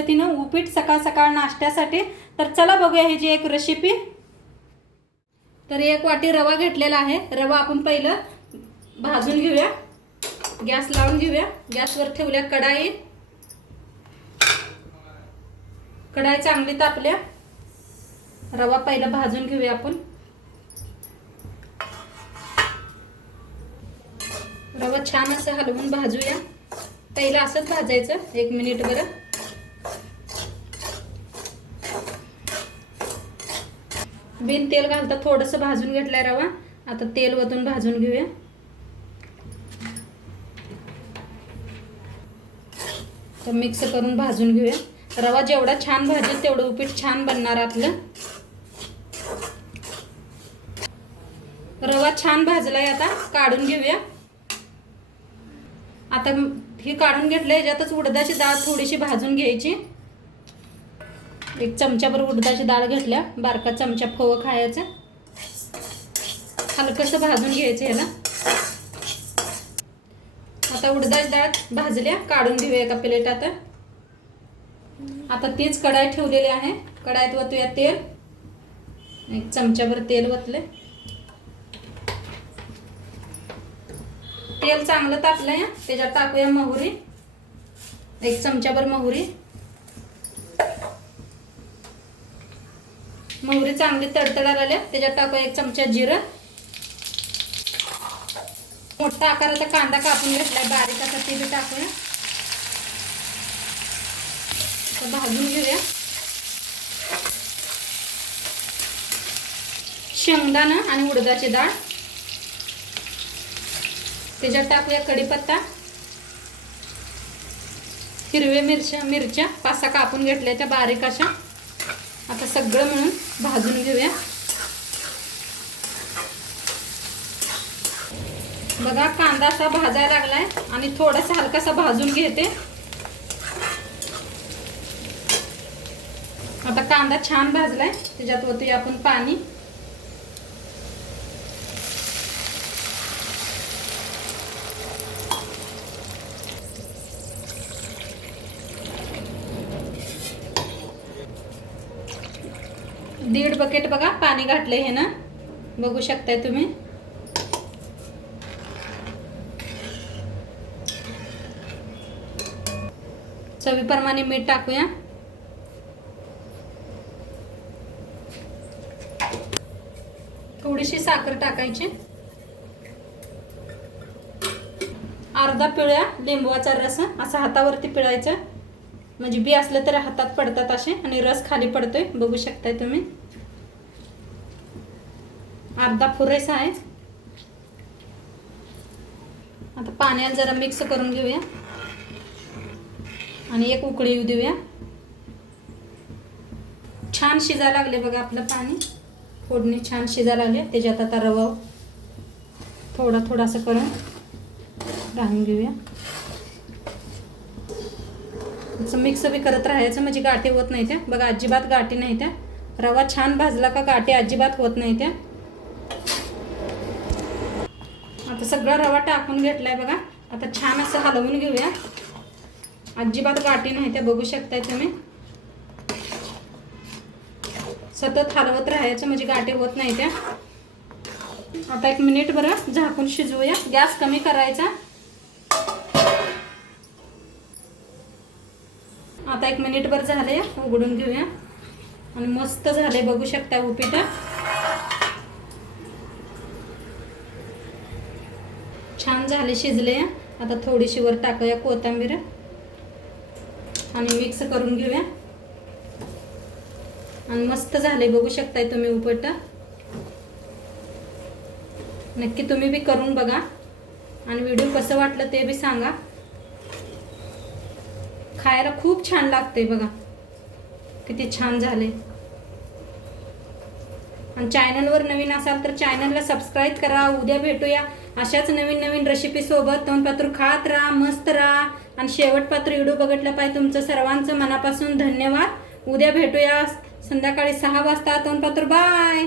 उपीट सकाळ सकाळ नाश्त्यासाठी. तर चला बघूया ही जी एक रेसिपी तर एक वाटी रवा घेतलेला आहे. रवा आपण पहिलं भाजून घेऊया. गॅस लावून घेऊया. गॅसवर ठेवल्या कढाई. कढाई चांगली तापल्या. रवा पहिला भाजून घेऊया आपण. रवा छान असं हलवून भाजूया. पहिला असंच भाजायचं. एक मिनिट बरं. बिन तेल घालता थोडंसं भाजून घेतलाय रवा. आता तेल वतून भाजून घेऊया. तर मिक्स करून भाजून घेऊया. रवा जेवढा छान भाजेल तेवढं उपीट छान बनणार आपलं. रवा छान भाजलाय आता काढून घेऊया. आता ही काढून घेतलं याच्यातच उडदाची डाळ थोडीशी भाजून घ्यायची. एक चमच्याभर उडदाची डाळ घेतल्या बारका चमचा फव खायचं. हलकंसं भाजून घ्यायचं ह्याला आता उडदाची डाळ भाजल्या काढून घेऊया एका प्लेटात आता. तीच कढाई ठेवलेली आहे. कढाईत वतूया तेल. एक चमच्याभर तेल वतले तेल चांगलं तापलंय त्याच्यात टाकूया मोहरी. एक चमच्याभर मोहरी. मोहरी चांगली तडतडा आल्या त्याच्यात टाकूया एक चमचा जिरं. मोठा आकाराचा कांदा कापून घेतला बारीक असा ते बी टाकूया. भाजून घेऊया. शेंगदाणा आणि उडदाची डाळ. त्याच्यात टाकूया कढीपत्ता. हिरव्या मिरच्या मिरच्या पासा कापून घेतल्या त्या बारीक अशा. आता सगळं म्हणून भाजून घेऊया. बघा कांदा असा भाजायला लागलाय आणि थोडासा हलकासा भाजून घेते. आता कांदा छान भाजलाय त्याच्यात होते आपण पाणी दीड बकेट बघा पाणी घातलं हे ना. बघू शकताय तुम्ही. चवीप्रमाणे मीठ टाकूया. थोडीशी साखर टाकायची. अर्धा पिळ्या लिंबवाचा रस असा हातावरती पिळायचा. म्हणजे बी असलं तर हातात पडतात असे आणि रस खाली पडतोय. बघू शकताय तुम्ही. अर्धा पुरेसा आहे. आता पाण्याला जरा मिक्स करून घेऊया. आणि एक उकळी येऊ देऊया. छान शिजायला लागले बघा आपलं पाणी. फोडणी छान शिजा लागले. त्याच्यात आता रवा थोडा थोडासा करून घालून घेऊया. असं मिक्स बी करत राहायचं म्हणजे गाठी होत नाही त्या. बघा अजिबात गाठी नाही त्या. रवा छान भाजला का गाठी अजिबात होत नाही त्या. आता सगळा रवा टाकून घेतलाय बघा. आता छान असं हलवून घेऊया. अजिबात गाठी नाही त्या बघू शकताय तुम्ही. सतत हलवत राहायचं म्हणजे गाठी होत नाही त्या. आता एक मिनिट बरं झाकून शिजवूया. गॅस कमी करायचा. आता एक मिनिटभर झाले उघडून घेऊया. आणि मस्त झाले बघू शकता हो उपीट छान झाले शिजले. आता थोडीशी वर टाकूया कोथिंबीर. आणि मिक्स करून घेऊया. आणि मस्त झाले बघू शकताय तुम्ही हो उपट नक्की तुम्ही बी करून बघा. आणि व्हिडिओ कसं वाटलं ते बी सांगा. खायला खूप छान लागते बघा. किती छान झाले आणि चॅनलवर नवीन असाल तर चॅनलला सबस्क्राईब करा. उद्या भेटूया अशाच नवीन नवीन रेसिपी सोबत. तोंडपात्र खात राहा मस्त राहा. आणि शेवटपात्र व्हिडिओ बघितला पाहिजे तुमचं सर्वांचं मनापासून धन्यवाद. उद्या भेटूया संध्याकाळी सहा वाजता. तोंडपात्र बाय